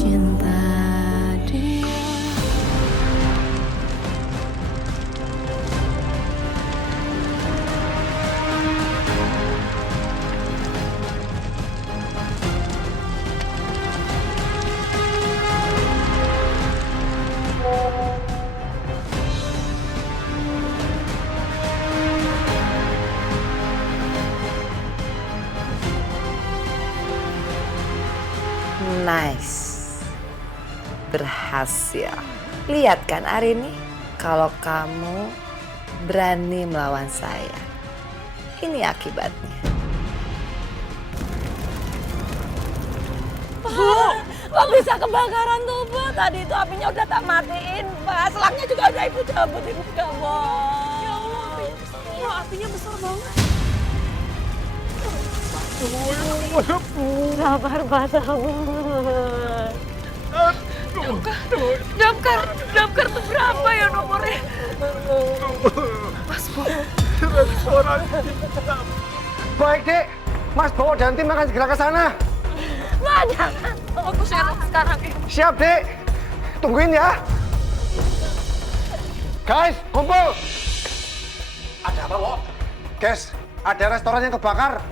cinta dia. Nice. Berhasil. Lihat kan Arini, kalau kamu berani melawan saya. Ini akibatnya. Kok bisa kebakaran tuh, Bu? Tadi itu apinya udah tak matiin, Pak. Selangnya juga udah Ibu cabut, Ibu gak mau. Ya Allah, apinya besar banget. Sabar, Pak, sabar. Damkar tuh berapa ya nomornya? Mas, Bu. Baik, Dek. Mas bawa dan tim akan segera ke sana. Nah, jangan. Aku serok sekarang ya. Siap, Dek. Tungguin ya. Guys, kumpul. Ada apa, Wok? Guys, ada restoran yang kebakar.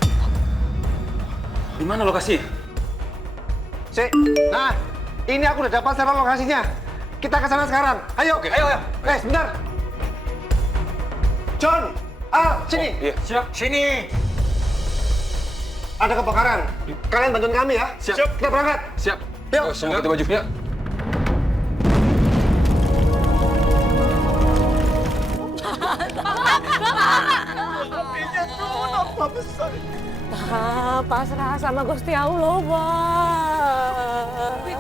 Di mana lokasi? Sik. Nah, ini aku udah dapat server lokasinya. Kita ke sana sekarang. Ayo. Oke, ayo. Guys, bentar. John, Al, sini. Iya, siap. Sini. Ada kebakaran. Kalian bantuin kami ya. Siap. Kita berangkat. Siap. Yuk. Semua ganti baju. Yuk. Pasrah sama Gusti Allah, Pak.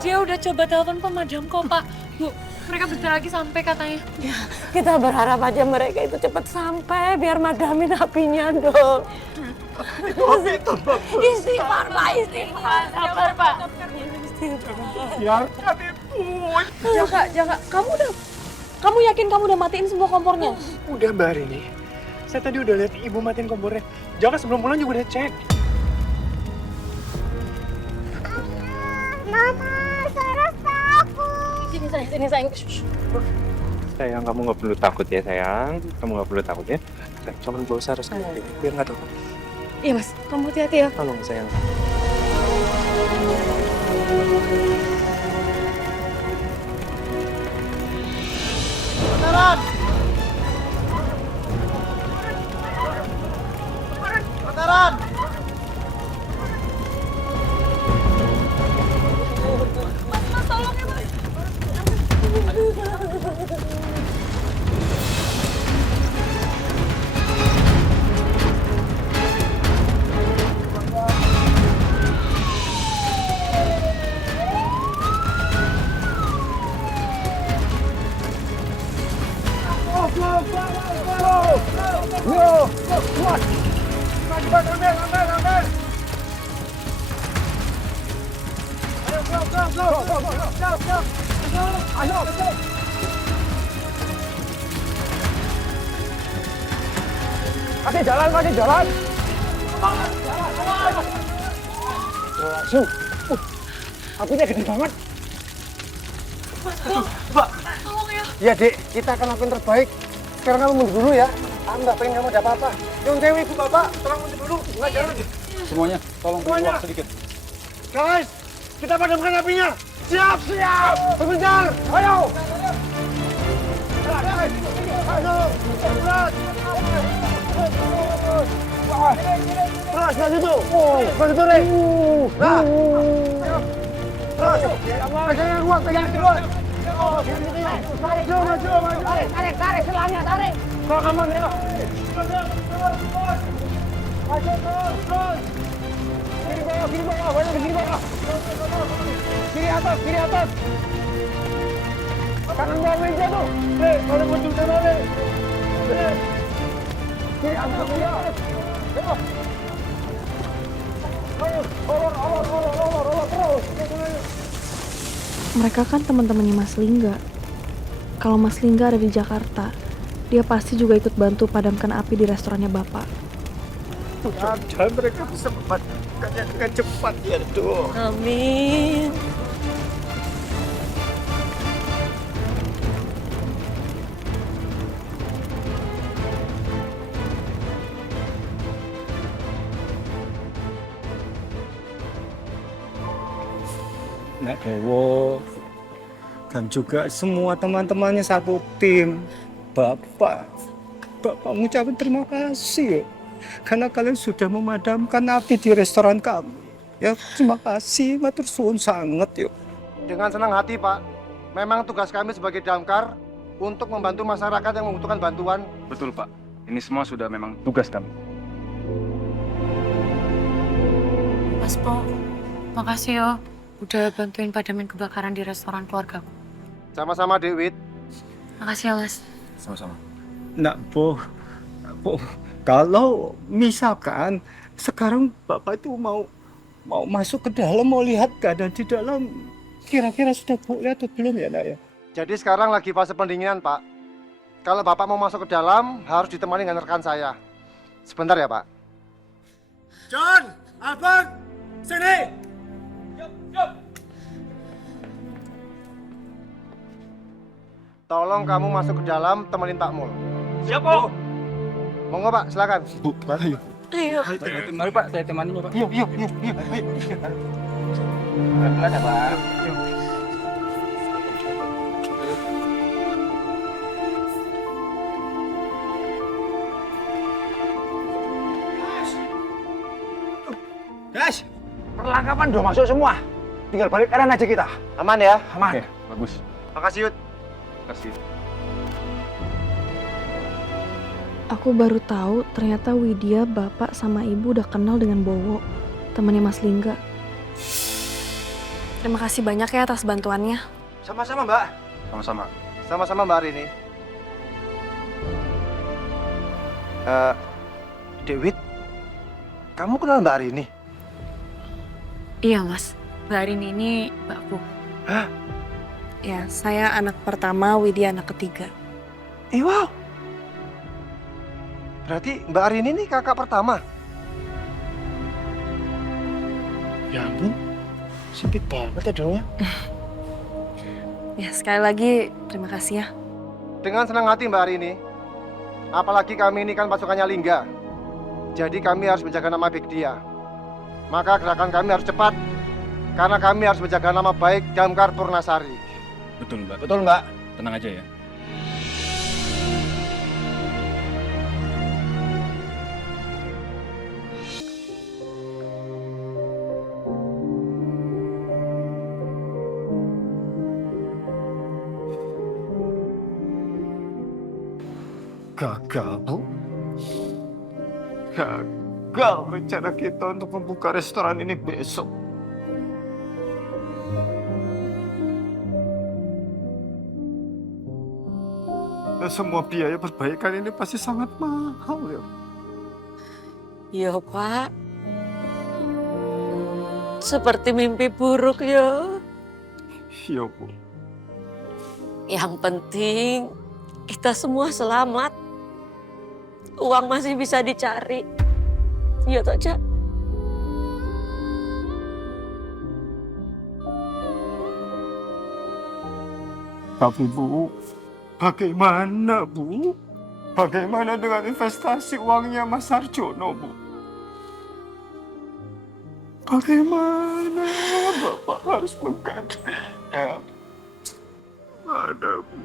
Dia udah coba telepon pemadam kok, Pak. Bu, mereka bentar lagi sampai katanya. Ya, kita berharap aja mereka itu cepat sampai biar madamin apinya, Dok. Istighfar, Pak, istighfar. Sabar, Pak. Jaga. Kamu yakin kamu udah matiin semua kompornya? Udah Mbak Arini, saya tadi udah lihat Ibu matiin kompornya. Jangan sebelum pulang juga udah cek. Mama, Saras takut. Sini sayang. Sayang, kamu nggak perlu takut ya sayang. Kamu nggak perlu takut ya. Sayang, cuma bawa Saras biar nggak takut. Iya, Mas. Kamu hati-hati ya. Tolong sayang. Bakaran. Bakaran. Mas, tolong ya, Mas. Kasih jalan. Langsung. Apinya gede banget. Mbak. Tolong ya. Ya, Dek. Kita akan lakukan terbaik. Sekarang kamu mundur dulu ya. Aku nggak pengen kamu ada apa-apa. Yang cewek, Ibu, Bapak, tolong mundur dulu. Nggak jalan. Semuanya, tolong keluar sedikit. Guys, kita padamkan apinya. Siap. Sebentar. Ayo. Terus, ke situ. Ke situ, Rek. Nah. Terus. Pegangan kuat. Maju. Tarik, selangnya, tarik. Kau aman ya. Maju terus. Kiri bawah, banyak kiri bawah. Kiri atas. Kanan bawah meja tuh. Kalau muncul sana, kiri atas ya. Olor terus. Mereka kan teman-temannya Mas Lingga. Kalau Mas Lingga ada di Jakarta, dia pasti juga ikut bantu padamkan api di restorannya Bapak. Mudah-mudahan mereka bisa memadamkannya dengan cepat ya, Dok. Amin. Nek Dewo, dan juga semua teman-temannya satu tim. Bapak mengucapkan terima kasih karena kalian sudah memadamkan api di restoran kami. Ya, terima kasih, matur suwun sangat yuk. Dengan senang hati, Pak. Memang tugas kami sebagai damkar untuk membantu masyarakat yang membutuhkan bantuan. Betul, Pak. Ini semua sudah memang tugas kami. Mas Po, makasih yo. Udah bantuin padamin kebakaran di restoran keluargaku. Sama-sama, Dewit. Makasih ya, Mas. Sama-sama. Nak Bu, kalau misalkan sekarang Bapak itu mau masuk ke dalam, mau lihat keadaan di dalam, kira-kira sudah boleh atau belum ya, Nak ya? Jadi sekarang lagi fase pendinginan, Pak. Kalau Bapak mau masuk ke dalam, harus ditemani dengan rekan saya. Sebentar ya, Pak. John, Abang, sini! Tolong kamu masuk ke dalam, temenin Pak Mul. Siap, Bu. Monggo, Pak, silakan. Bu, ayo. Ayo. Mari, Pak. Saya temani, Pak. Yuk. Pelan-pelan ya, Pak. Guys, perlengkapan udah masuk semua. Tinggal balik kanan aja kita. Aman ya? Aman. Oke, bagus. Makasih, Yud. Terima kasih. Aku baru tahu ternyata Widya, bapak sama ibu udah kenal dengan Bowo, temannya Mas Lingga. Terima kasih banyak ya atas bantuannya. Sama-sama, Mbak. Sama-sama. Sama-sama, Mbak Rini. Dewit, kamu kenal Mbak Rini? Iya, Mas. Mbak Arin ini mbakku. Hah? Ya, saya anak pertama, Widya anak ketiga. Wow. Berarti Mbak Rini ini kakak pertama? Ya ampun, sempit banget ya doanya. Ya, sekali lagi terima kasih ya. Dengan senang hati, Mbak Rini. Apalagi kami ini kan pasukannya Lingga. Jadi kami harus menjaga nama baik dia. Maka gerakan kami harus cepat. Karena kami harus menjaga nama baik Damkar Purnasari. Betul, Mbak. Betul, Mbak? Tenang aja ya. Gagal, Bu. Gagal rencana kita untuk membuka restoran ini besok. Dan semua biaya perbaikan ini pasti sangat mahal ya. Iya, Pak. Seperti mimpi buruk ya. Iya, Bu. Yang penting kita semua selamat. Uang masih bisa dicari. Iya toh, Cak? Tapi Bu, bagaimana Bu? Bagaimana dengan investasi uangnya Mas Sarjono, Bu? Bagaimana Bapak harus menggantinya? Ada, Bu.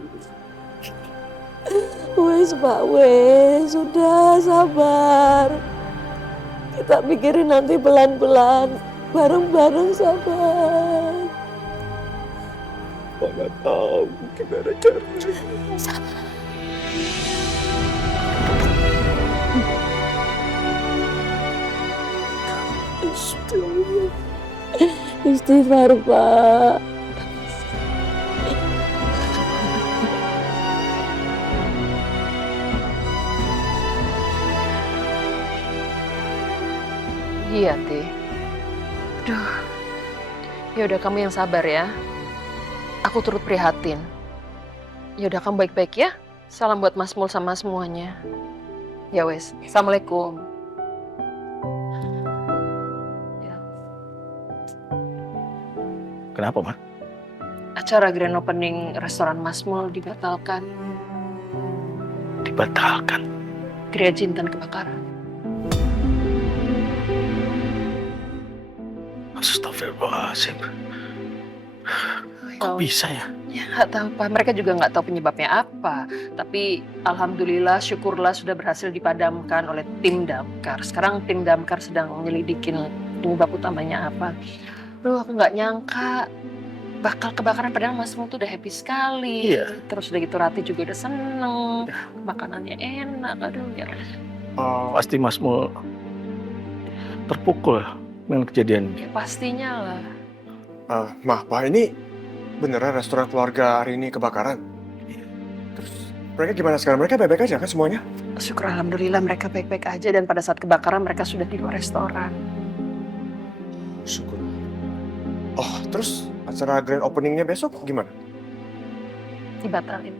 Wes, Pak, wes. Sudah, sabar. Kita pikirin nanti pelan-pelan. Bareng-bareng, sabar. Bapak nggak tahu gimana caranya. Istighfar, Pak. Iya, Ti. Aduh. Ya udah kamu yang sabar ya. Aku turut prihatin. Ya udah kamu baik-baik ya. Salam buat Mas Mul sama semuanya. Ya wes. Assalamualaikum. Ya. Kenapa, Ma? Acara grand opening restoran Mas Mul dibatalkan. Dibatalkan? Gereja Jinten kebakaran. Astagfirullahaladzim. Oh. bisa ya? Ya nggak tahu Pak, mereka juga nggak tahu penyebabnya apa. Tapi alhamdulillah, syukurlah sudah berhasil dipadamkan oleh tim damkar. Sekarang tim damkar sedang menyelidikin penyebab utamanya apa. Duh, aku nggak nyangka bakal kebakaran, padahal Mas Mul tuh udah happy sekali. Iya. Terus udah gitu Rati juga udah seneng, makanannya enak. Aduh ya. Pasti Mas Mul terpukul dengan kejadian ini. Ya pastinya lah. Mah, Pak, ini beneran restoran keluarga hari ini kebakaran? Terus mereka gimana sekarang? Mereka baik-baik aja kan semuanya? Syukur alhamdulillah mereka baik-baik aja, dan pada saat kebakaran mereka sudah di luar restoran. Syukur. Oh, terus acara grand openingnya besok gimana? Dibatalin.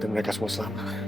Dan mereka semua selamat.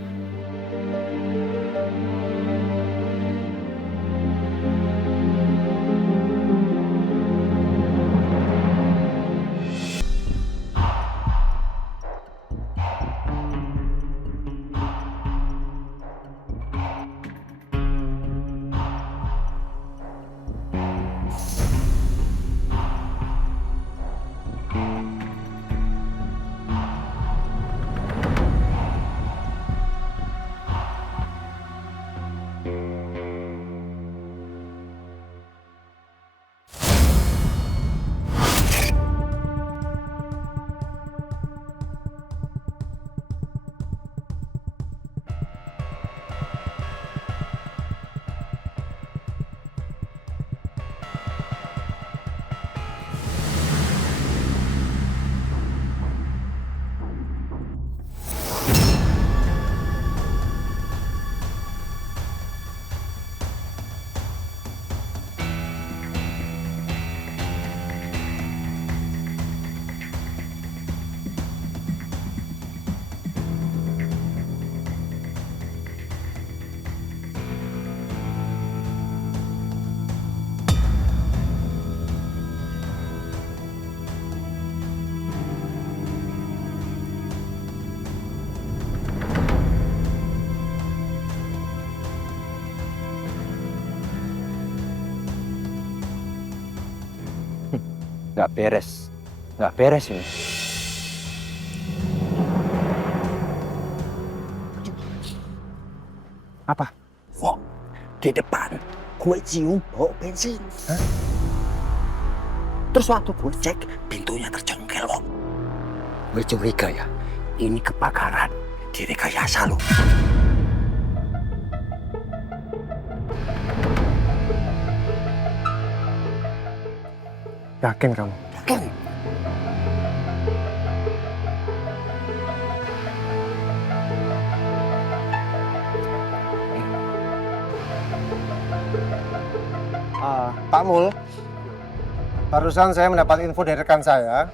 Nggak beres ini. Apa? Wah, di depan gue cium bau bensin. Terus waktu gue cek, pintunya tercongkel, Om. Gue curiga ya, ini kebakaran direkayasa loh. Yakin kamu? Yakin? Pak Mul, barusan saya mendapat info dari rekan saya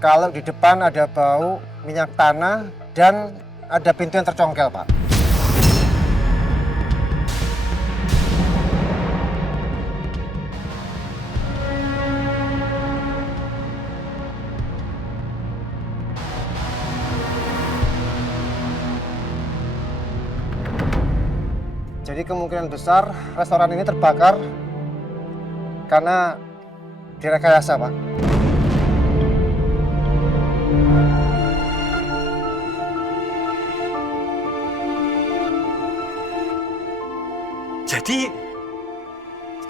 kalau di depan ada bau minyak tanah dan ada pintu yang tercongkel, Pak. Jadi kemungkinan besar restoran ini terbakar karena direkayasa, Pak.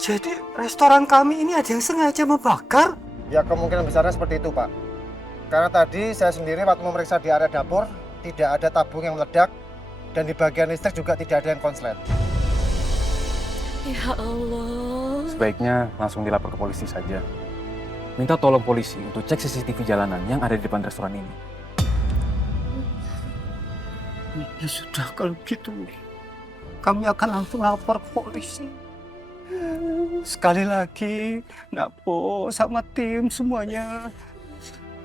Jadi restoran kami ini ada yang sengaja membakar? Ya kemungkinan besarnya seperti itu, Pak. Karena tadi saya sendiri waktu memeriksa di area dapur tidak ada tabung yang meledak dan di bagian listrik juga tidak ada yang konslet. Ya Allah. Sebaiknya langsung dilapor ke polisi saja. Minta tolong polisi untuk cek CCTV jalanan yang ada di depan restoran ini. Ya sudah, kalau gitu kami akan langsung lapor ke polisi. Sekali lagi, Napo sama tim semuanya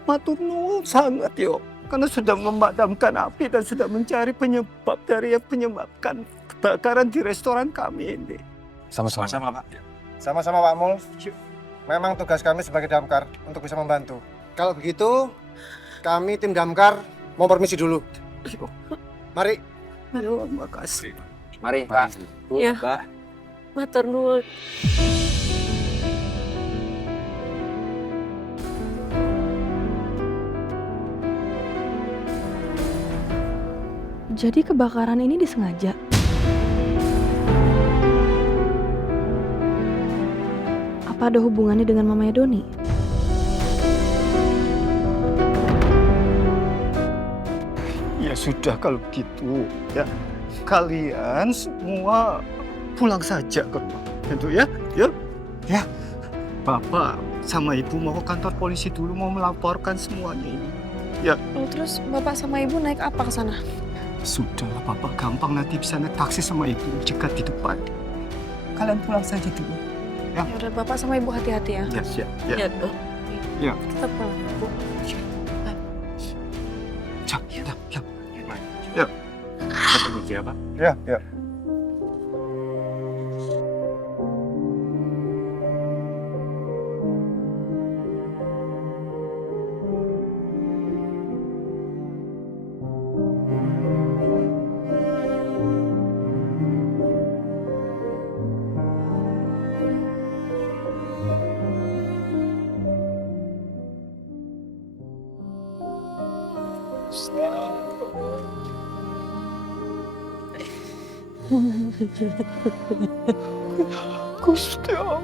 matur nuwun sangat yo, karena sudah memadamkan api dan sudah mencari penyebab dari yang menyebabkan kebakaran di restoran kami ini. Sama-sama. Pak. Sama-sama, Pak Mul. Memang tugas kami sebagai damkar untuk bisa membantu. Kalau begitu, kami tim damkar mau permisi dulu. Mari. Ayo, makasih. Mari, Pak. Ya. Mbak. Matur nuwun. Jadi kebakaran ini disengaja? Apa ada hubungannya dengan mamanya Doni? Ya sudah kalau begitu ya. Kalian semua pulang saja ke rumah. Itu ya. Yuk. Ya. Bapak sama Ibu mau ke kantor polisi dulu, mau melaporkan semuanya ini. Ya. Oh, terus Bapak sama Ibu naik apa ke sana? Sudahlah Bapak, gampang nanti bisa naik taksi sama Ibu dekat di depan. Kalian pulang saja dulu. Ya udah, Bapak sama Ibu hati-hati ya. Ya, siap. Ya. Ya, Dok. Ya. Kita pulang. Cak, ya. Ya. Permisi ya, Pak. Ya, ya. Gusti Allah.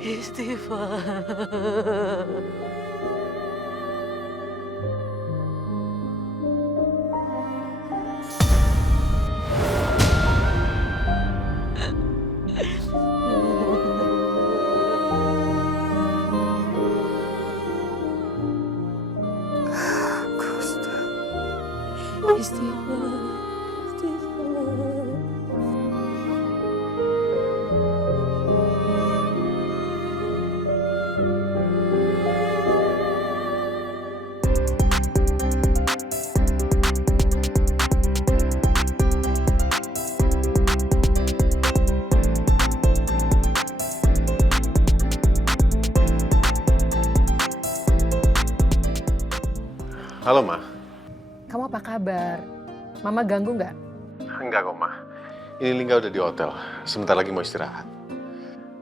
Istighfar. Halo, Ma. Kamu apa kabar? Mama ganggu nggak? Enggak kok, Ma. Ini Lingga udah di hotel. Sebentar lagi mau istirahat.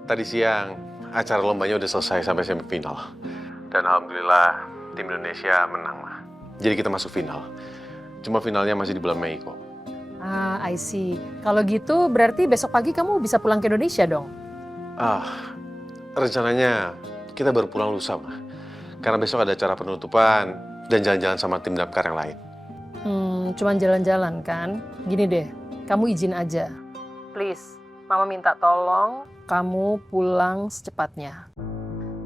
Tadi siang, acara lombanya udah selesai sampai semifinal. Dan alhamdulillah, tim Indonesia menang, Ma. Jadi kita masuk final. Cuma finalnya masih di bulan Mei kok. Ah, I see. Kalau gitu berarti besok pagi kamu bisa pulang ke Indonesia dong? Rencananya kita baru pulang lusa, Ma. Karena besok ada acara penutupan dan jalan-jalan sama tim damkar yang lain. Cuman jalan-jalan kan? Gini deh, kamu izin aja. Please, Mama minta tolong kamu pulang secepatnya.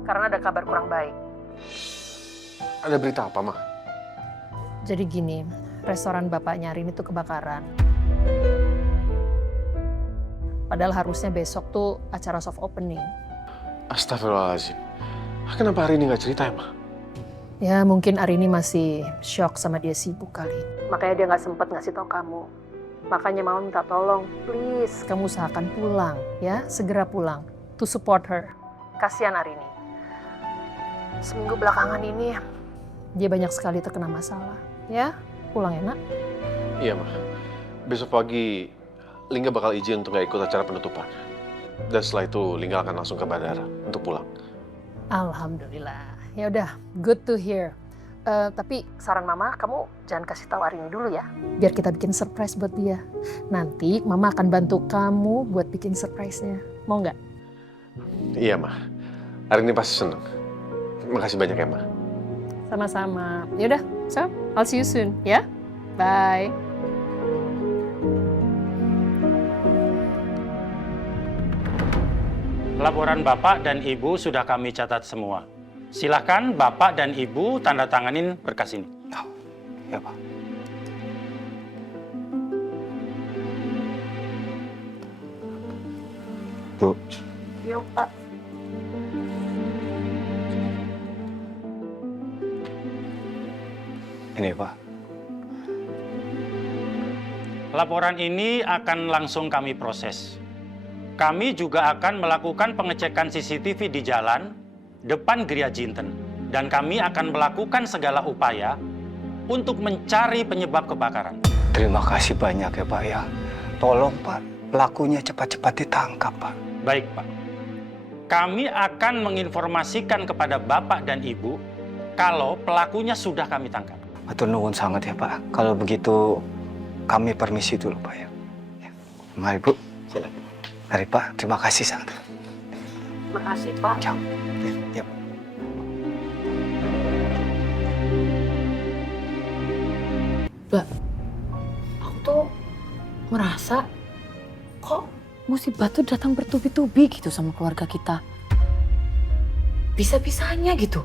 Karena ada kabar kurang baik. Ada berita apa, Ma? Jadi gini, restoran bapaknya Arini tuh kebakaran. Padahal harusnya besok tuh acara soft opening. Astagfirullahaladzim. Kenapa hari ini nggak cerita ya, Ma? Ya mungkin Arini masih shock sama dia sibuk kali. Makanya dia nggak sempet ngasih tahu kamu. Makanya Mama minta tolong, please kamu usahakan pulang ya, segera pulang. To support her. Kasihan Arini. Seminggu belakangan ini dia banyak sekali terkena masalah. Ya, pulang ya nak. Iya, Ma. Besok pagi Lingga bakal izin untuk nggak ikut acara penutupan. Dan setelah itu Lingga akan langsung ke bandara untuk pulang. Alhamdulillah. Ya udah, good to hear. Tapi saran Mama, kamu jangan kasih tahu Arini dulu ya. Biar kita bikin surprise buat dia. Nanti Mama akan bantu kamu buat bikin surprise-nya. Mau nggak? Iya, Ma. Arini pasti seneng. Makasih banyak ya, Ma. Sama-sama. Ya udah, so I'll see you soon ya. Bye. Laporan Bapak dan Ibu sudah kami catat semua. Silakan Bapak dan Ibu tanda tanganin berkas ini. Ya, Pak. Bu. Ya, Pak. Ini, Pak. laporan ini akan langsung kami proses. Kami juga akan melakukan pengecekan CCTV di jalan depan Geria Jinten. Dan kami akan melakukan segala upaya untuk mencari penyebab kebakaran. Terima kasih banyak ya Pak ya. Tolong Pak, pelakunya cepat-cepat ditangkap Pak. Baik, Pak. Kami akan menginformasikan kepada Bapak dan Ibu kalau pelakunya sudah kami tangkap. Matur nuwun sangat ya Pak. Kalau begitu kami permisi dulu Pak ya. Mari Bu. Silakan. Mari Pak, terima kasih sangat. Makasih, Pak. Ya. Ya. Mbak, aku tuh merasa kok musibah tuh datang bertubi-tubi gitu sama keluarga kita. Bisa-bisanya gitu.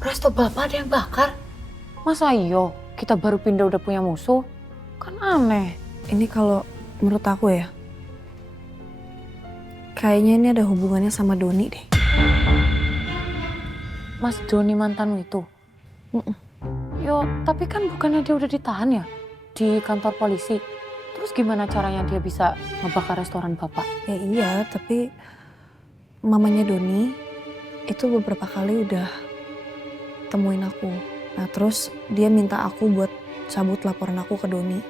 Resto bapak ada yang bakar. Masa iyo kita baru pindah udah punya musuh? Kan aneh. Ini kalau menurut aku ya, kayaknya ini ada hubungannya sama Doni deh. Mas Doni mantanmu itu? Yo, tapi kan bukannya dia udah ditahan ya di kantor polisi. Terus gimana caranya dia bisa ngebakar restoran bapak? Ya iya, tapi mamanya Doni itu beberapa kali udah temuin aku. Nah terus dia minta aku buat cabut laporan aku ke Doni.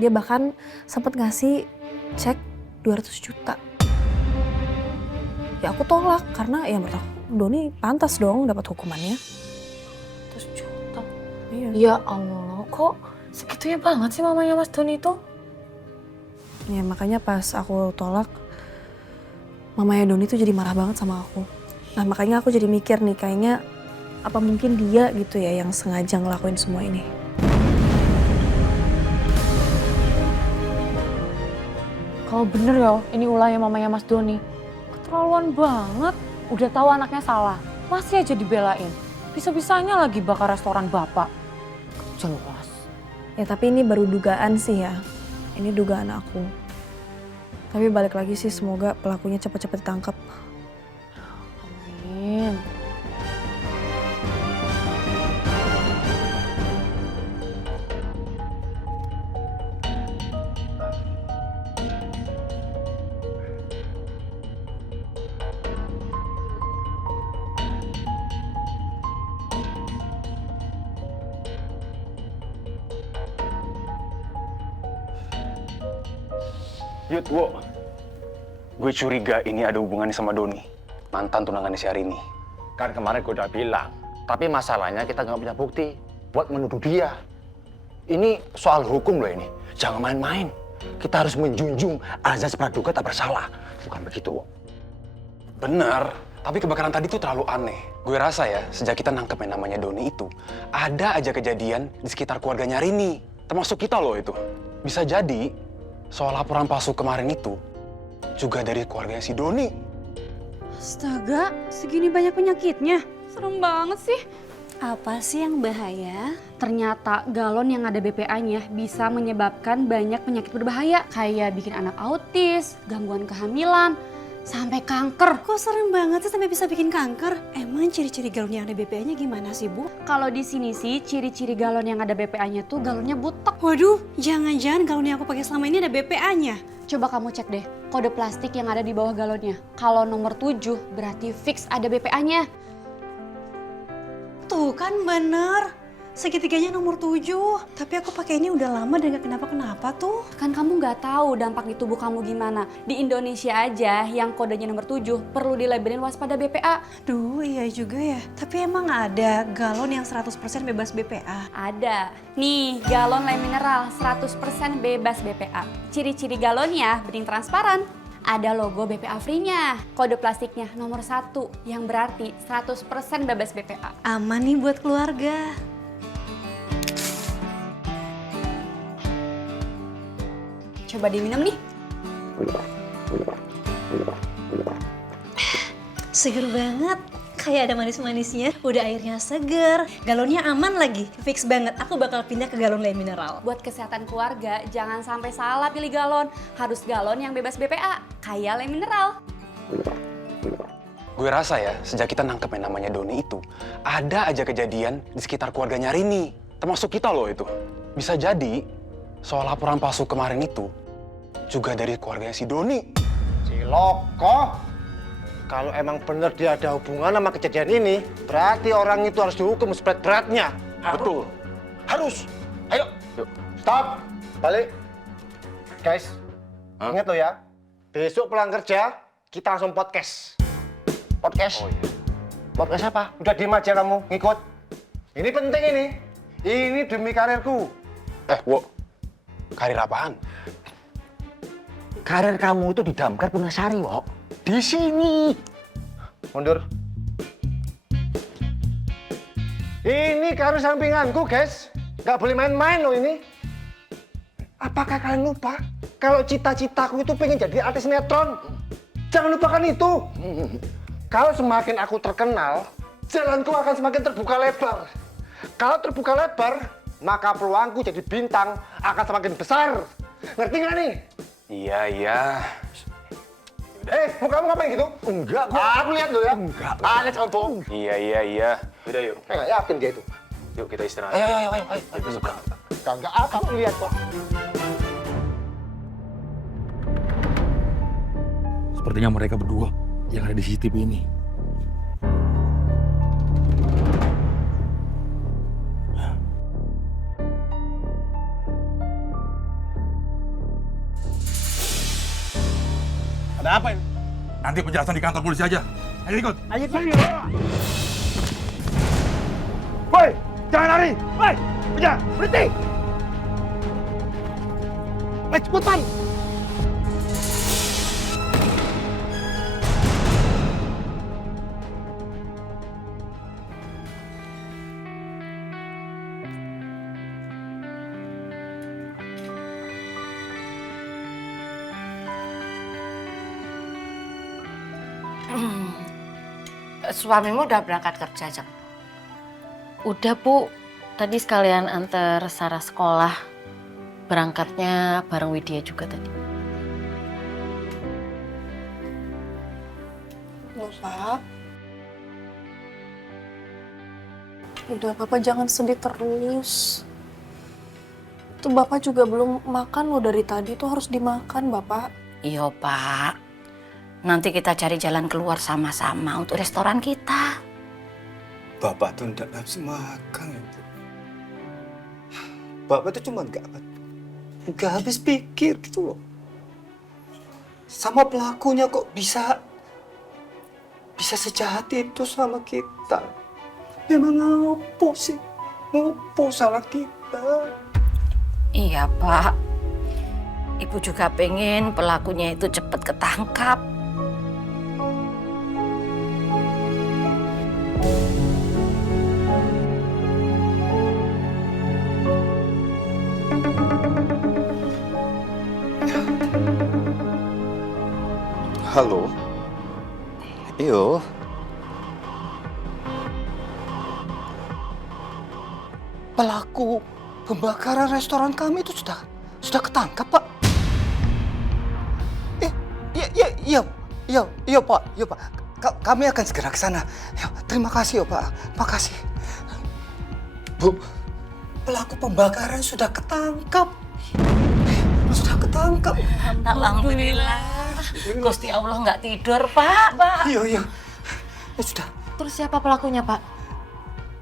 Dia bahkan sempat ngasih cek 200 juta. Ya aku tolak karena ya menurut aku Doni pantas dong dapat hukumannya. 200 juta? Iya. Ya Allah, kok segitunya banget sih mamanya Mas Doni itu? Ya makanya pas aku tolak, mamanya Doni tuh jadi marah banget sama aku. Nah makanya aku jadi mikir nih, kayaknya apa mungkin dia gitu ya yang sengaja ngelakuin semua ini. Kalau bener ya, ini ulahnya mamanya Mas Doni. Keterlaluan banget. Udah tahu anaknya salah, masih aja dibelain. Bisa-bisanya lagi bakar restoran bapak. Jelas. Ya tapi ini baru dugaan sih ya. Ini dugaan aku. Tapi balik lagi sih, semoga pelakunya cepat-cepat ditangkap. Amin. Yud, Wo. Gue curiga ini ada hubungannya sama Doni, mantan tunangannya si Arini. Kan kemarin gue udah bilang, tapi masalahnya kita nggak punya bukti buat menuduh dia. Ini soal hukum loh ini, jangan main-main. Kita harus menjunjung azas praduga tak bersalah, bukan begitu, Wo? Bener, tapi kebakaran tadi tuh terlalu aneh. Gue rasa ya, sejak kita nangkep yang namanya Doni itu, ada aja kejadian di sekitar keluarganya Arini, termasuk kita loh itu. Bisa jadi, soal laporan palsu kemarin itu, juga dari keluarganya si Doni. Astaga, segini banyak penyakitnya. Serem banget sih. Apa sih yang bahaya? Ternyata galon yang ada BPA-nya bisa menyebabkan banyak penyakit berbahaya. Kayak bikin anak autis, gangguan kehamilan, sampai kanker. Kok serem banget sih sampai bisa bikin kanker? Emang ciri-ciri galon yang ada BPA-nya gimana sih, Bu? Kalau di sini sih ciri-ciri galon yang ada BPA-nya tuh galonnya butek. Waduh, jangan-jangan galon yang aku pakai selama ini ada BPA-nya. Coba kamu cek deh kode plastik yang ada di bawah galonnya. Kalau nomor 7 berarti fix ada BPA-nya. Tuh kan bener. Segitiganya nomor 7. Tapi aku pakai ini udah lama dan gak kenapa-kenapa tuh. Kan kamu gak tahu dampak di tubuh kamu gimana. Di Indonesia aja yang kodenya nomor 7 perlu dilabelin waspada BPA. Duh iya juga ya. Tapi emang ada galon yang 100% bebas BPA? Ada. Nih galon Le Mineral 100% bebas BPA. Ciri-ciri galonnya bening transparan. Ada logo BPA Free-nya, kode plastiknya nomor 1 yang berarti 100% bebas BPA. Aman nih buat keluarga. Coba diminum nih. Seger banget. Kayak ada manis-manisnya. Udah airnya seger. Galonnya aman lagi. Fix banget. Aku bakal pindah ke galon Le Mineral. Buat kesehatan keluarga, jangan sampai salah pilih galon. Harus galon yang bebas BPA. Kayak Le Mineral. Gue rasa ya, sejak kita nangkep yang namanya Doni itu, ada aja kejadian di sekitar keluarganya Rini. Termasuk kita loh itu. Bisa jadi, soal laporan palsu kemarin itu juga dari keluarganya si Doni. Ciloko, kalau emang bener dia ada hubungan sama kejadian ini, berarti orang itu harus dihukum seberat-beratnya. Betul. Harus. Ayo. Yuk. Stop. Balik. Guys, ingat lo ya. Besok pulang kerja, kita langsung podcast. Podcast? Oh iya. Podcast apa? Udah diem aja kamu, ngikut. Ini penting ini. Ini demi karirku. Wo. Karir apaan? Karir kamu itu di Damkar Pungasari, Wok. Di sini. Mundur. Ini karir sampinganku, guys. Nggak boleh main-main loh ini. Apakah kalian lupa? Kalau cita-citaku itu pengen jadi artis sinetron. Jangan lupakan itu. Kalau semakin aku terkenal, jalanku akan semakin terbuka lebar. Kalau terbuka lebar, maka peluangku jadi bintang akan semakin besar. Ngerti nggak nih? Iya. Kamu ngapain gitu? Enggak, Aku lihat lo ya. Enggak. Ada sombong. Iya. Udah yuk. Saya nggak yakin dia itu. Yuk kita istirahat. Ayo. Enggak, aku lihat kok. Sepertinya mereka berdua yang ada di CCTV ini. Ada apa ini? Nanti penjelasan di kantor polisi aja. Ayo ikut. Ayo. Woi, jangan lari. Woi, udah, berhenti. Cepetan. Suamimu udah berangkat kerja, Jeng? Udah, Bu. Tadi sekalian antar Sarah sekolah. Berangkatnya bareng Widya juga tadi. Bapak. Udah, Bapak jangan sedih terus. Tuh Bapak juga belum makan loh dari tadi, tuh harus dimakan, Bapak. Iya, Pak. Nanti kita cari jalan keluar sama-sama untuk restoran kita. Bapak tuh nggak nafsu makan itu. Bapak tuh cuma nggak habis pikir gitu loh. Sama pelakunya kok bisa sejahat itu sama kita. Memang ngapo sih? Ngapo salah kita? Iya, Pak. Ibu juga pengen pelakunya itu cepat ketangkap. Halo? Iyo. Pelaku pembakaran restoran kami itu sudah ketangkap, Pak. Iya, Pak. Kami akan segera ke sana. Terima kasih, Pak. Makasih. Bu, pelaku pembakaran sudah ketangkap. Alhamdulillah. Gusti Allah nggak tidur, Pak. Iya. Ya sudah. Terus siapa pelakunya, Pak?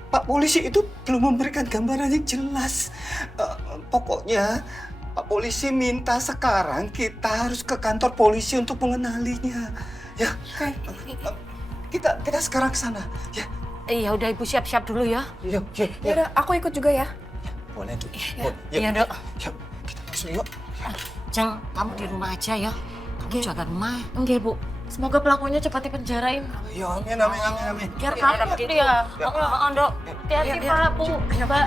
Pak polisi itu belum memberikan gambaran yang jelas. Pokoknya Pak polisi minta sekarang kita harus ke kantor polisi untuk mengenalinya. Ya, kita sekarang ke sana. Ya. Iya, udah Ibu siap-siap dulu ya. Yuk. Ya udah, aku ikut juga ya. Boleh, Dok. Iya, Dok. Yuk, kita kesini yuk. Jeng, kamu di rumah aja ya. Kamu jaga rumah. Enggak, Bu. Semoga pelakunya cepat dipenjarain. Ya, amin. Biar kapok dia. Dok. Hati-hati, Pak, Bu. Mbak.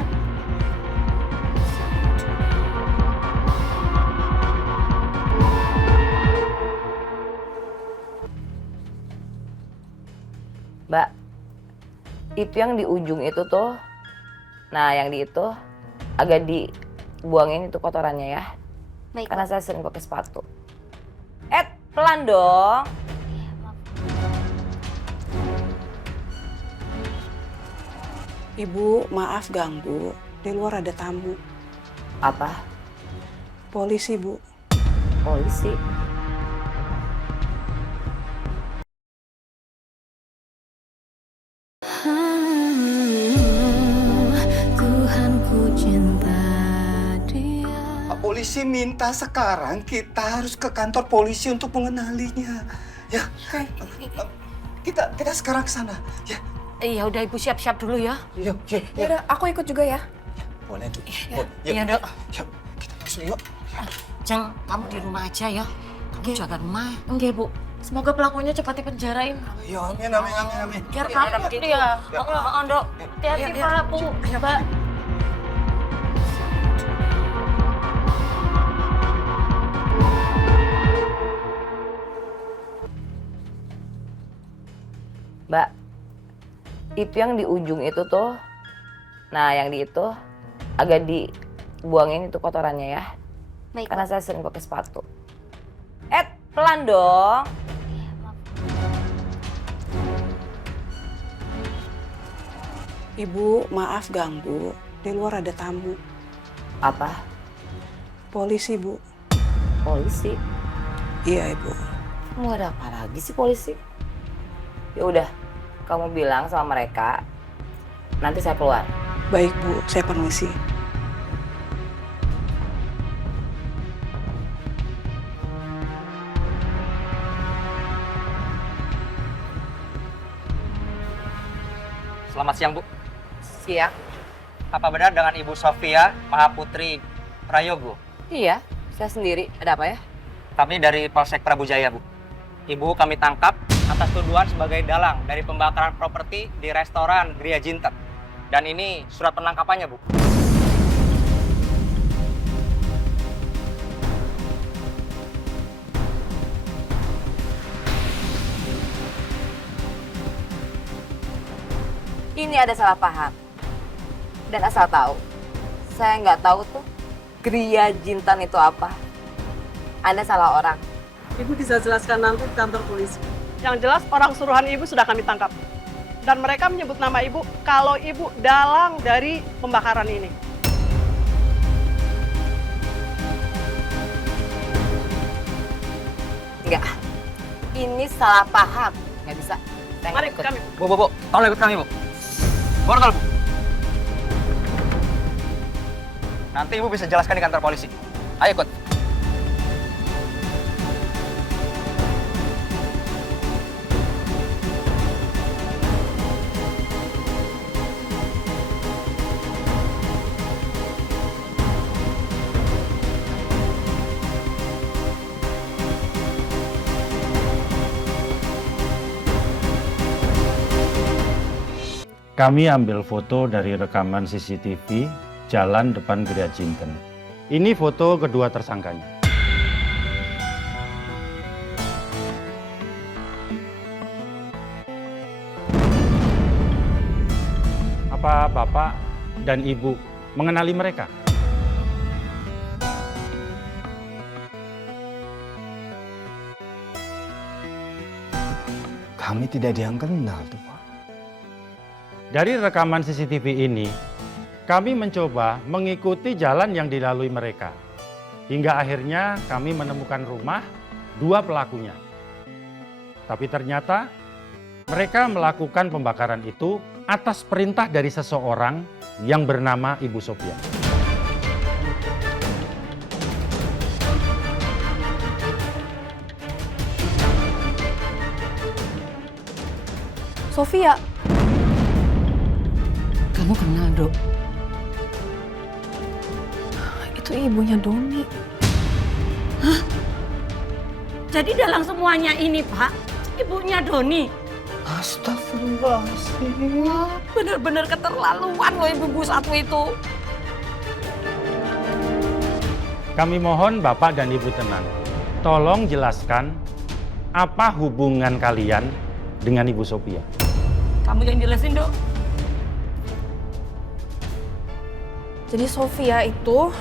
Mbak, itu yang di ujung itu tuh, nah yang di itu agak dibuangin itu kotorannya ya. Baik. Karena saya sering pakai sepatu. Pelan dong. Ibu, maaf ganggu. Di luar ada tamu. Apa? Polisi, Bu. Polisi? Tuhanku cinta dia. Pak polisi minta sekarang kita harus ke kantor polisi untuk mengenalinya. Ya, kita sekarang ke sana. Ya. Iya udah Ibu siap-siap dulu ya. Yuk. Ya udah, aku ikut juga ya. Boleh, Dok. Iya, Dok. Yuk, kita kesini yuk. Jeng, kamu di rumah aja ya. Kamu jaga rumah. Enggak, Bu. Semoga pelakunya cepat dipenjarain. Ya, amin. Biar kapok dia. Dok. Hati-hati, Pak, Bu. Mbak. Mbak, itu yang di ujung itu tuh, nah yang di itu agak dibuangin itu kotorannya ya. Baik. Karena saya sering pakai sepatu. Pelan dong. Ibu, maaf ganggu. Di luar ada tamu. Apa? Polisi, Bu. Polisi? Iya, Ibu. Mau ada apa lagi sih polisi? Ya udah, kamu bilang sama mereka, nanti saya keluar. Baik, Bu. Saya permisi. Selamat siang, Bu. Siang. Apa benar dengan Ibu Sofia Mahaputri Prayogo? Iya, saya sendiri. Ada apa ya? Kami dari Polsek Prabu Jaya, Bu. Ibu kami tangkap atas tuduhan sebagai dalang dari pembakaran properti di restoran Gria Jinten. Dan ini surat penangkapannya, Bu. Ini ada salah paham. Dan asal tahu, saya nggak tahu tuh Gria Jinten itu apa. Anda salah orang. Ibu bisa jelaskan nanti di kantor polisi. Yang jelas orang suruhan ibu sudah kami tangkap. Dan mereka menyebut nama ibu kalau ibu dalang dari pembakaran ini. Enggak. Ini salah paham. Nggak bisa. Saya nggak Mari ikut. kami. Bu. Tolong ikut kami, Bu. Borgol, Bu. Nanti Ibu bisa jelaskan di kantor polisi. Ayo ikut. Kami ambil foto dari rekaman CCTV jalan depan Gria Jinten. Ini foto kedua tersangkanya. Apa Bapak dan Ibu mengenali mereka? Kami tidak ada yang kenal tuh, Pak. Dari rekaman CCTV ini, kami mencoba mengikuti jalan yang dilalui mereka. Hingga akhirnya kami menemukan rumah dua pelakunya. Tapi ternyata mereka melakukan pembakaran itu atas perintah dari seseorang yang bernama Ibu Sofia. Sofia. Kamu kenal, Dok? Itu ibunya Doni. Hah? Jadi dalam semuanya ini, Pak, ibunya Doni. Astagfirullahaladzim. Bener-bener keterlaluan loh ibu-ibu satu itu. Kami mohon Bapak dan Ibu tenang. Tolong jelaskan apa hubungan kalian dengan Ibu Sofia. Kamu yang jelasin, Dok. Jadi Sofia itu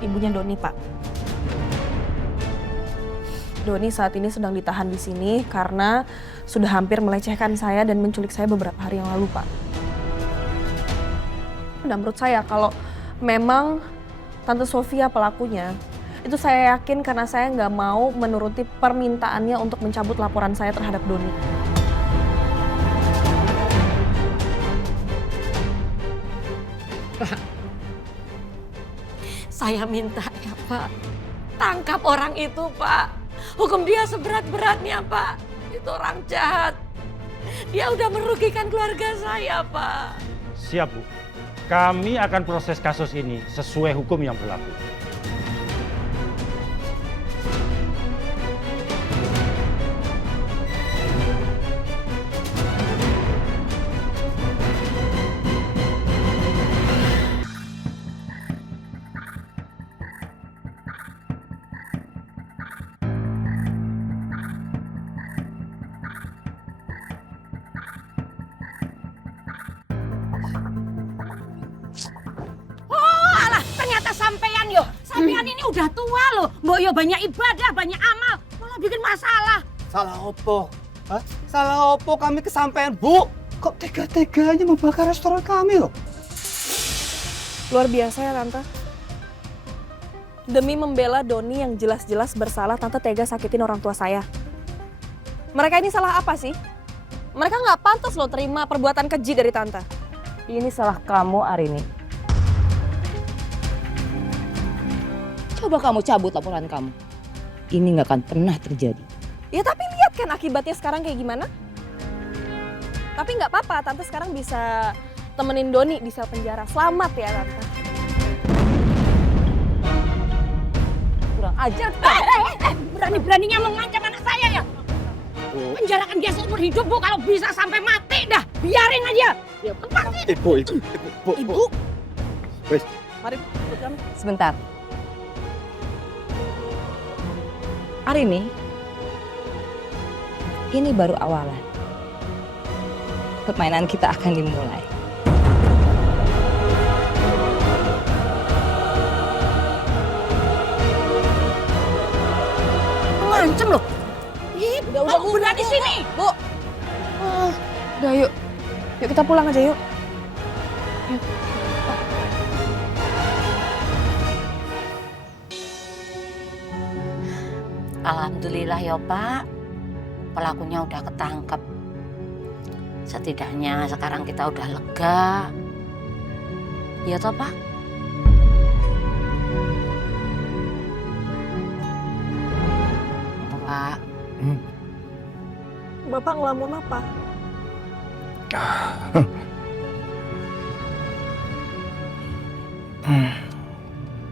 ibunya Doni, Pak. Doni saat ini sedang ditahan di sini karena sudah hampir melecehkan saya dan menculik saya beberapa hari yang lalu, Pak. Dan menurut saya kalau memang Tante Sofia pelakunya. Itu saya yakin karena saya nggak mau menuruti permintaannya untuk mencabut laporan saya terhadap Doni. Pak, saya minta ya Pak, tangkap orang itu Pak. Hukum dia seberat-beratnya Pak. Itu orang jahat. Dia udah merugikan keluarga saya Pak. Siap, Bu. Kami akan proses kasus ini sesuai hukum yang berlaku. Sampean ini udah tua loh, mbok yo banyak ibadah, banyak amal, malah bikin masalah. Salah opo? Hah? Salah opo kami kesampaian, Bu? Kok tega-teganya membakar restoran kami loh? Luar biasa ya Tante. Demi membela Doni yang jelas-jelas bersalah, Tante tega sakitin orang tua saya. Mereka ini salah apa sih? Mereka nggak pantas loh terima perbuatan keji dari Tante. Ini salah kamu, Arini. Coba kamu cabut laporan kamu. Ini nggak akan pernah terjadi. Ya tapi lihat kan akibatnya sekarang kayak gimana. Tapi nggak apa-apa, Tante sekarang bisa temenin Doni di sel penjara. Selamat ya Tante. Kurang ajar. Berani-beraninya mengancam anak saya ya? Penjarakan dia seumur hidup Bu, kalau bisa sampai mati dah. Biarin aja. Ya, Ibu. Wes, mari ikut kami. Sebentar. Arini, ini baru awalan. Permainan kita akan dimulai. Mengancam loh. Ih, udah berani sini. Bu. Udah yuk. Yuk kita pulang aja yuk. Yuk. Alhamdulillah ya Pak, pelakunya udah ketangkep. Setidaknya sekarang kita udah lega. Ya toh Pak? Pak. Bapak ngelamun apa?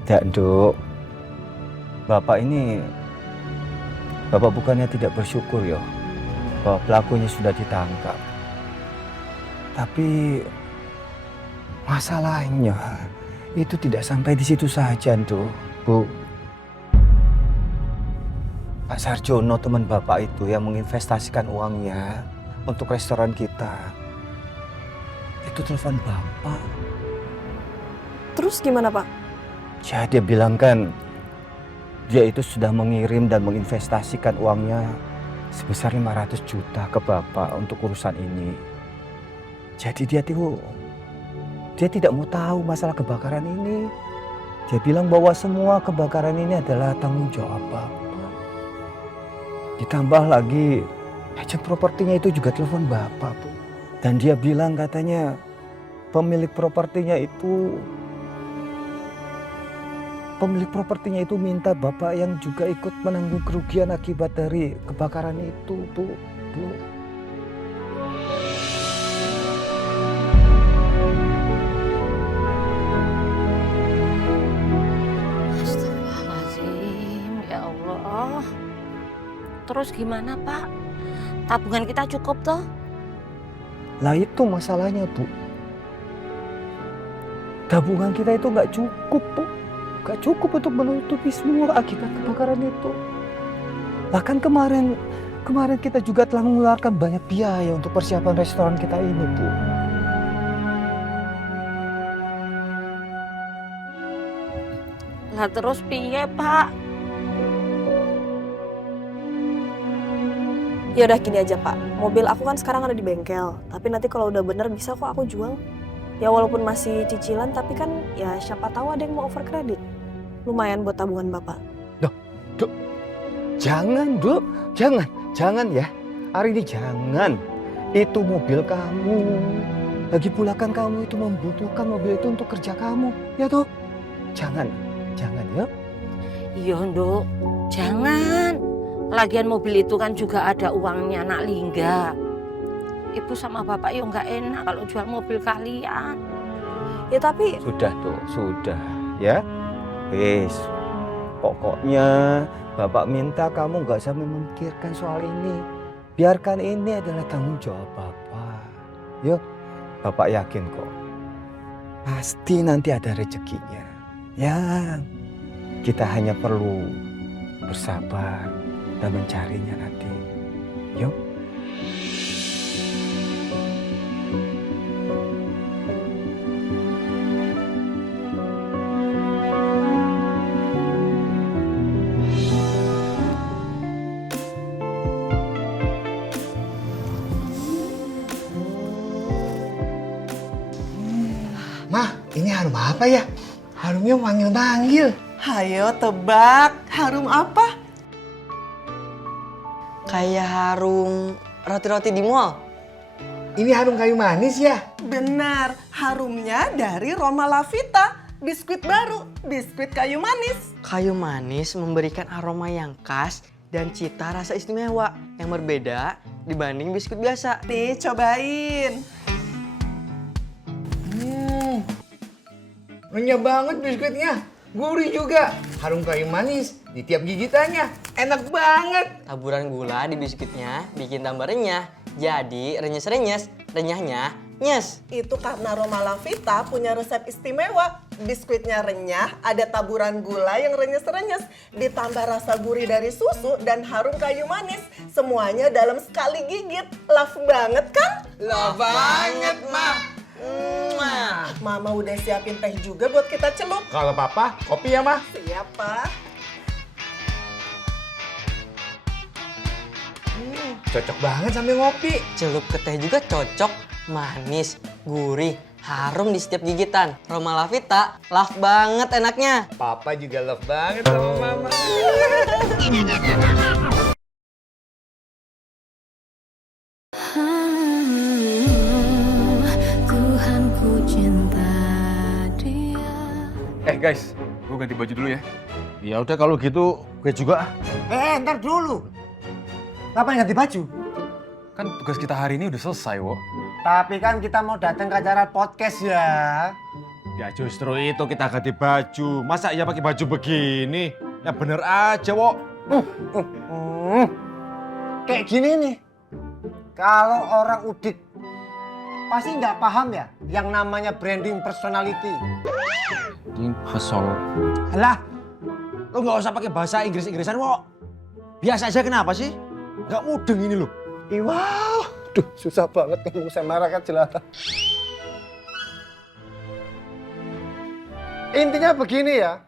Tidak, Dok. Bapak bukannya tidak bersyukur ya bahwa pelakunya sudah ditangkap. Tapi masalahnya itu tidak sampai di situ saja, Dok. Bu. Pak Sarjono, teman Bapak itu yang menginvestasikan uangnya untuk restoran kita. Itu telepon Bapak. Terus gimana Pak? Ya, dia bilang kan dia itu sudah mengirim dan menginvestasikan uangnya sebesar 500 juta ke Bapak untuk urusan ini. Jadi dia tidak mau tahu masalah kebakaran ini. Dia bilang bahwa semua kebakaran ini adalah tanggung jawab Bapak. Ditambah lagi, agent propertinya itu juga telepon Bapak, Bu. Dan dia bilang katanya pemilik propertinya itu minta Bapak yang juga ikut menanggung kerugian akibat dari kebakaran itu, Bu. Astagfirullahaladzim, ya Allah. Terus gimana Pak? Tabungan kita cukup toh? Lah itu masalahnya, Bu. Tabungan kita itu nggak cukup, Bu. Nggak cukup untuk menutupi semua akibat kebakaran itu. Bahkan kemarin kita juga telah mengeluarkan banyak biaya untuk persiapan restoran kita ini, Bu. Lah terus piye Pak? Ya udah gini aja Pak, mobil aku kan sekarang ada di bengkel. Tapi nanti kalau udah bener bisa kok aku jual. Ya walaupun masih cicilan, tapi kan ya siapa tahu ada yang mau over kredit. lumayan buat tabungan Bapak. Dok, jangan Dok, jangan ya. Hari ini jangan. Itu mobil kamu. Lagi pula kan kamu itu membutuhkan mobil itu untuk kerja kamu, ya toh? Jangan ya. Iya, Nduk. Jangan. Lagian mobil itu kan juga ada uangnya Nak Lingga. Ibu sama Bapak ya nggak enak kalau jual mobil kalian. Ya tapi... Sudah Dok, sudah ya. Wis, pokoknya Bapak minta kamu nggak usah memikirkan soal ini. Biarkan ini adalah tanggung jawab Bapak. Yuk, Bapak yakin kok. Pasti nanti ada rezekinya. Ya, kita hanya perlu bersabar dan mencarinya nanti. Yuk. Ini harum apa ya? Harumnya manggil-manggil. Hayo tebak, harum apa? Kayak harum roti-roti di mall. Ini harum kayu manis ya? Benar, harumnya dari Roma Lavita. Biskuit baru, biskuit kayu manis. Kayu manis memberikan aroma yang khas dan cita rasa istimewa yang berbeda dibanding biskuit biasa. Nih, cobain. Renyah banget biskuitnya, gurih juga. Harum kayu manis di tiap gigitannya, enak banget. Taburan gula di biskuitnya bikin tambah renyah, jadi renyes-renyes, renyahnya nyes. Itu karena Roma Lavita punya resep istimewa. Biskuitnya renyah, ada taburan gula yang renyes-renyes, ditambah rasa gurih dari susu dan harum kayu manis. Semuanya dalam sekali gigit. Love banget kan? Love banget, Mah. Mama udah siapin teh juga buat kita celup. Kalau Papa, kopi ya, Mah? Siap, Pak. Cocok banget sambil ngopi. Celup ke teh juga cocok, manis, gurih, harum di setiap gigitan. Roma Lavita, love banget enaknya. Papa juga love banget sama Mama. Guys, gue ganti baju dulu ya. Ya udah kalau gitu, gue juga. Ntar dulu. Ngapain ganti baju? Kan tugas kita hari ini udah selesai, Wo. Tapi kan kita mau datang ke acara podcast ya. Ya justru itu kita ganti baju. Masa iya pakai baju begini? Ya bener aja, Wo. Kayak gini nih. Kalau orang udik pasti nggak paham ya yang namanya branding personality. Hasol. Alah, lo nggak usah pakai bahasa Inggris-Inggrisan, Wo. Biasa aja kenapa sih? Nggak mudeng ini lo. Wow, duh susah banget ketemu sama rakyat jelata. Intinya begini ya,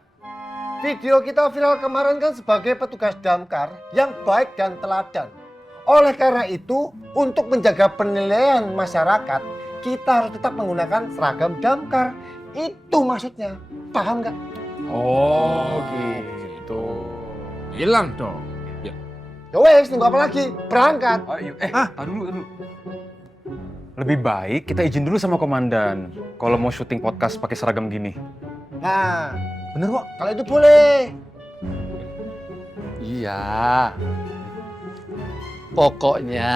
video kita viral kemarin kan sebagai petugas damkar yang baik dan teladan. Oleh karena itu, untuk menjaga penilaian masyarakat, kita harus tetap menggunakan seragam damkar. Itu maksudnya, paham nggak? Oh gitu. Hilang dong. Ya wes, tunggu apa lagi? Berangkat. Tahan dulu. Lebih baik kita izin dulu sama komandan kalau mau syuting podcast pakai seragam gini. Nah, bener kok. Kalau itu boleh. Iya. Pokoknya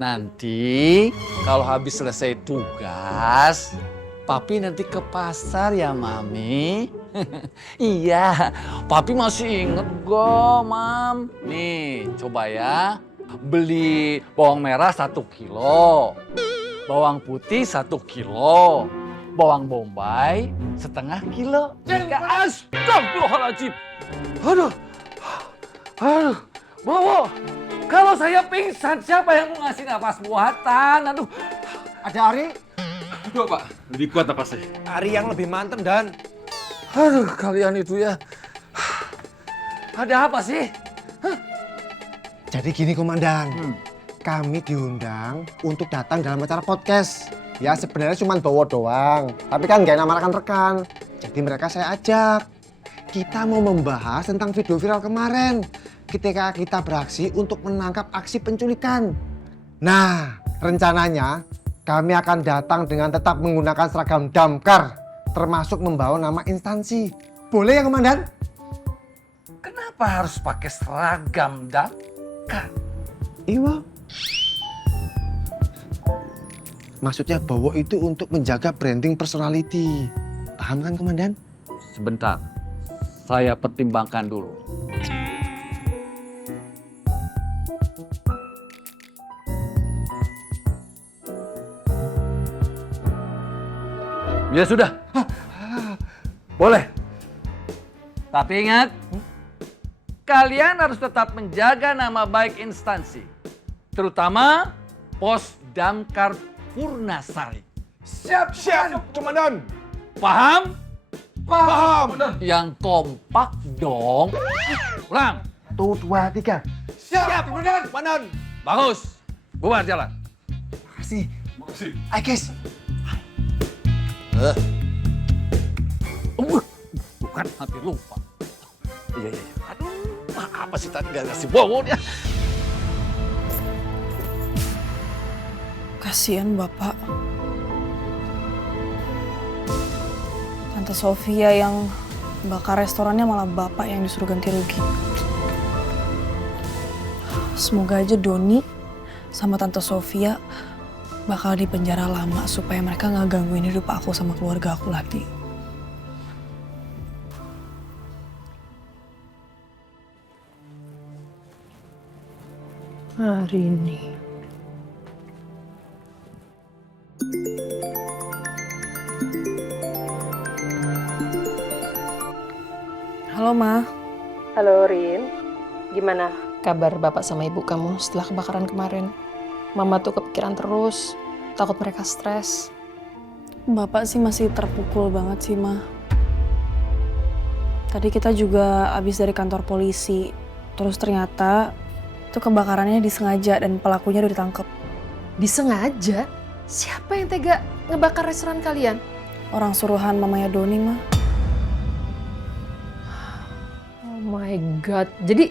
nanti kalau habis selesai tugas, Papi nanti ke pasar ya, Mami. Iya, Papi masih inget kok, Mam. Nih, coba ya. Beli bawang merah 1 kilo, bawang putih 1 kilo, bawang bombay 1/2 kilo. Astagfirullahaladzim. Aduh, Bowo, kalau saya pingsan siapa yang mau ngasih napas buatan? Aduh, ada Ari. Aduh, Pak, lebih kuat napasnya. Ari yang lebih mantep, Dan. Aduh, kalian itu ya. Ada apa sih? Jadi gini komandan, kami diundang untuk datang dalam acara podcast. Ya sebenarnya cuma bawa doang, tapi kan gak enak sama rekan-rekan. Jadi mereka saya ajak. Kita mau membahas tentang video viral kemarin ketika kita beraksi untuk menangkap aksi penculikan. Nah, rencananya kami akan datang dengan tetap menggunakan seragam damkar, termasuk membawa nama instansi. Boleh ya, Komandan? Kenapa harus pakai seragam damkar? Iya. Maksudnya bawa itu untuk menjaga branding personality. Paham kan, Komandan? Sebentar, saya pertimbangkan dulu. Ya sudah, boleh. Tapi ingat, kalian harus tetap menjaga nama baik instansi, terutama Pos Damkar Purnasari. Siap, Komandan. Paham? Paham. Yang kompak dong. Ulang. 1, 2, 3. Siap, Komandan. Bagus. Bubar jalan. Makasih. Ayo, guys. Bukan, hampir lupa. Iya. Aduh, apa sih tadi gak ngasih bawa dia? Kasihan Bapak. Tante Sofia yang bakar restorannya malah Bapak yang disuruh ganti rugi. Semoga aja Doni sama Tante Sofia bakal di penjara lama supaya mereka nggak gangguin hidup aku sama keluarga aku lagi. Hari ini. Halo, Ma. Halo, Rin. Gimana kabar bapak sama ibu kamu setelah kebakaran kemarin? Mama tuh kepikiran terus, takut mereka stres. Bapak sih masih terpukul banget sih, Ma. Tadi kita juga habis dari kantor polisi. Terus ternyata itu kebakarannya disengaja dan pelakunya udah ditangkap. Disengaja? Siapa yang tega ngebakar restoran kalian? Orang suruhan mamanya Doni, Ma. Oh my God. Jadi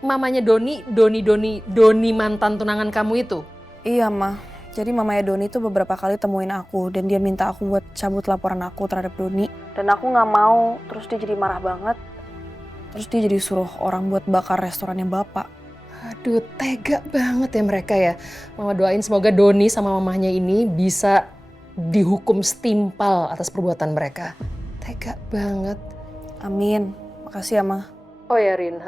mamanya Doni mantan tunangan kamu itu? Iya, Ma. Jadi mamanya Doni tuh beberapa kali temuin aku dan dia minta aku buat cabut laporan aku terhadap Doni. Dan aku nggak mau, terus dia jadi marah banget. Terus dia jadi suruh orang buat bakar restorannya Bapak. Aduh, tega banget ya mereka ya. Mama doain semoga Doni sama mamahnya ini bisa dihukum setimpal atas perbuatan mereka. Tega banget. Amin. Makasih ya, Ma. Oh ya, Rin.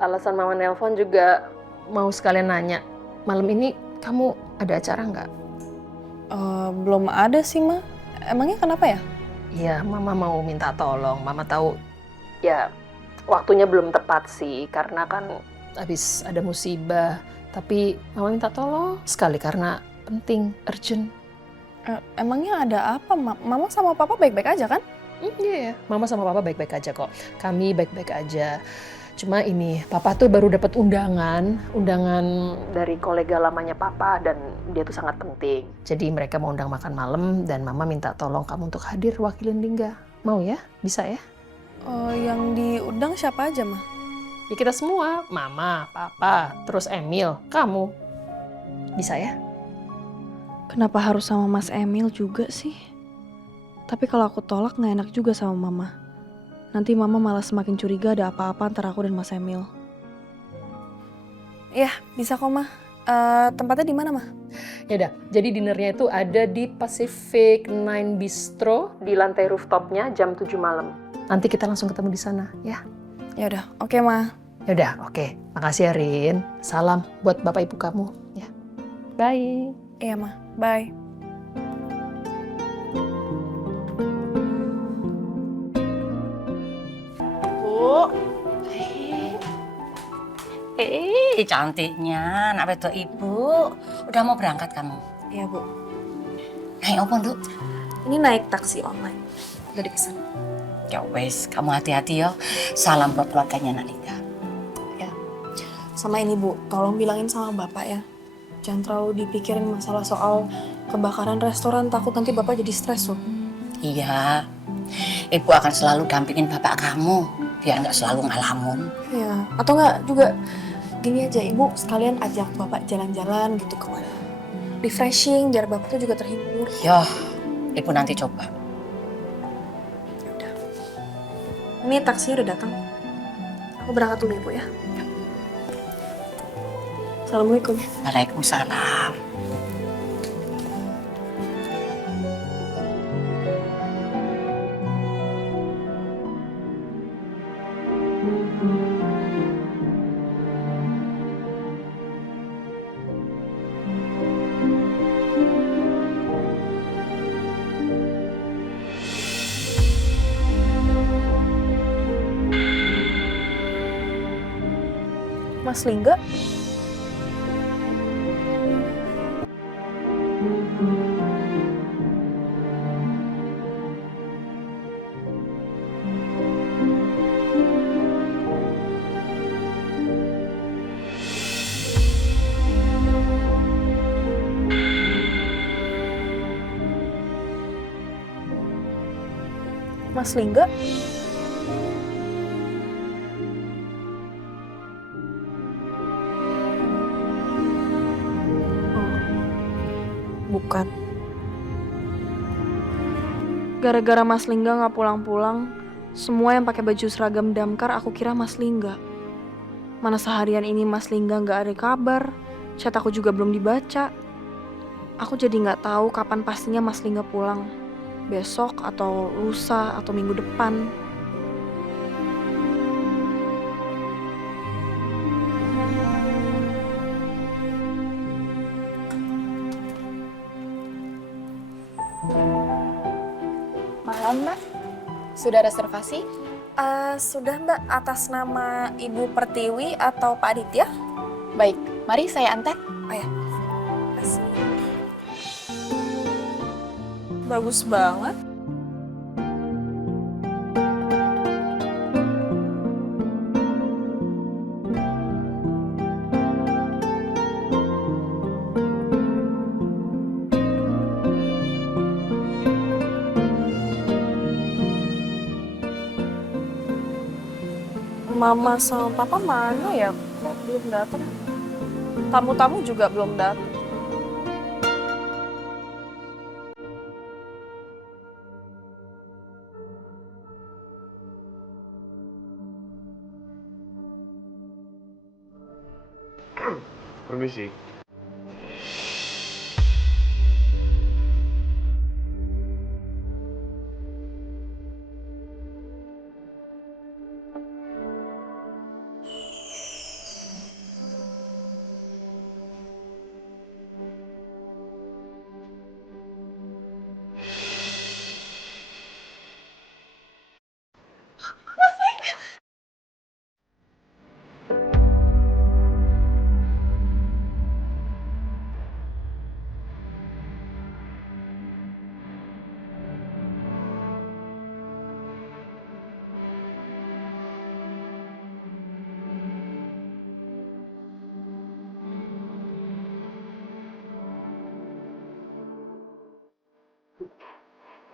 Alasan Mama nelpon juga mau sekalian nanya. Malam ini kamu ada acara nggak? Belum ada sih, Ma. Emangnya kenapa ya? Iya, Mama mau minta tolong. Mama tahu ya waktunya belum tepat sih karena kan habis ada musibah. Tapi Mama minta tolong sekali karena penting, urgent. Emangnya ada apa, Ma? Mama sama Papa baik-baik aja kan? Iya, Mama sama Papa baik-baik aja kok. Kami baik-baik aja. Cuma ini, Papa tuh baru dapat undangan dari kolega lamanya Papa dan dia tuh sangat penting. Jadi mereka mau undang makan malam dan Mama minta tolong kamu untuk hadir wakilin Lingga. Mau ya? Bisa ya? Yang diundang siapa aja, Ma? Ya kita semua, Mama, Papa, terus Emil, kamu. Bisa ya? Kenapa harus sama Mas Emil juga sih? Tapi kalau aku tolak nggak enak juga sama Mama. Nanti Mama malah semakin curiga ada apa-apa antara aku dan Mas Emil. Iya, bisa kok, Ma. Tempatnya di mana, Ma? Yaudah, jadi dinernya itu ada di Pacific Nine Bistro di lantai rooftopnya jam 7 malam. Nanti kita langsung ketemu di sana, ya? Yaudah, oke, Ma. Yaudah, oke. Makasih ya, Rin. Salam buat bapak ibu kamu, ya. Bye. Iya, Ma. Bye. Bu. Cantiknya anak wedok ibu. Udah mau berangkat kamu? Iya, Bu. Naik apa, Nduk? Ini naik taksi online. Udah dipesan. Ya wes, kamu hati-hati yo. Salam buat keluarganya Nak Lingga. Ya. Sama ini, Bu. Tolong bilangin sama Bapak ya. Jangan terlalu dipikirin masalah soal kebakaran restoran. Takut nanti Bapak jadi stres loh. Iya. Ibu akan selalu dampingin bapak kamu biar nggak selalu ngalamun. Ya, atau nggak juga gini aja, Ibu sekalian ajak Bapak jalan-jalan gitu kemana. Refreshing, biar Bapak tuh juga terhibur. Yo, Ibu nanti coba. Ini taksinya udah datang. Aku berangkat dulu Ibu ya. Assalamualaikum. Waalaikumsalam. Mas Lingga? Mas Lingga? Bukan. Gara-gara Mas Lingga nggak pulang-pulang, semua yang pakai baju seragam damkar aku kira Mas Lingga. Mana seharian ini Mas Lingga nggak ada kabar, chat aku juga belum dibaca. Aku jadi nggak tahu kapan pastinya Mas Lingga pulang. Besok atau lusa atau minggu depan. Malam, Mbak. Sudah reservasi? Sudah Mbak, atas nama Ibu Pertiwi atau Pak Aditya? Baik, mari saya antar. Oh ya, kasih. Bagus banget. Mama sama Papa mana ya? Kok belum datang? Tamu-tamu juga belum datang. Permisi.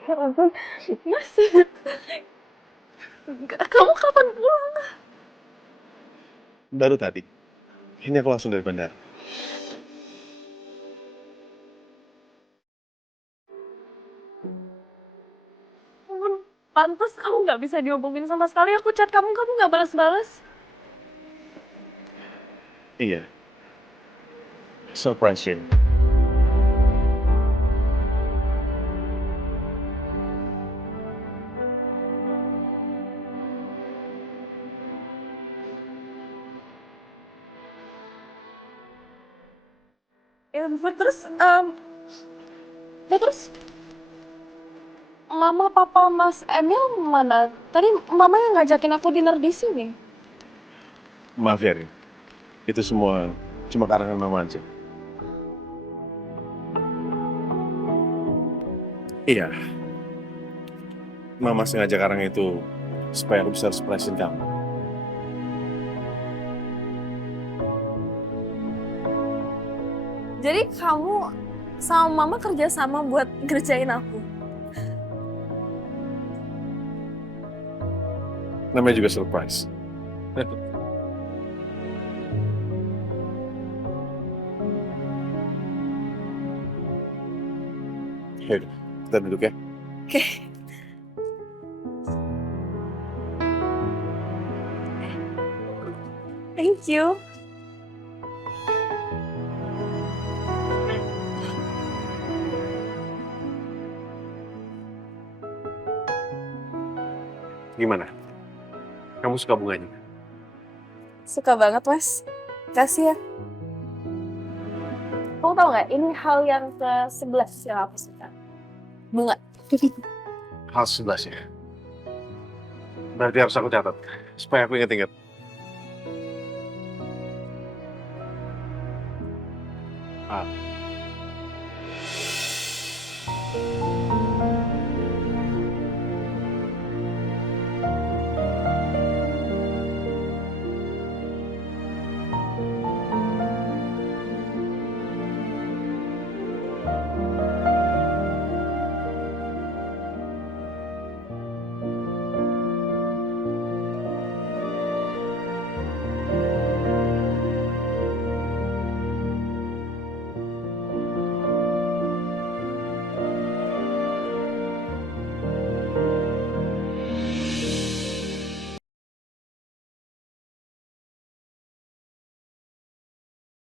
Ya ampun, Mas. Kamu kapan pulang? Baru tadi. Ini aku langsung dari bandara. Pantes kamu nggak bisa dihubungin sama sekali. Aku chat kamu nggak balas-balas. Iya. Surprise you. Ya, terus Mama, Papa, Mas Emil mana? Tadi Mama yang ngajakin aku dinner di sini. Maaf ya, Rin. Itu semua cuma karangan Mama aja. Iya. Mama sengaja karang itu supaya aku bisa surprisein kamu. Jadi kamu sama Mama kerja sama buat ngerjain aku? Namanya juga surprise. Yaudah, kita duduk ya. Oke. Thank you. Gimana? Kamu suka bunganya? Suka banget, Mas. Kasih ya. Kamu tau nggak, ini hal yang ke-11 yang aku suka. Bunga. Hal 11 ya? Berarti harus aku catat, supaya aku ingat-ingat. A.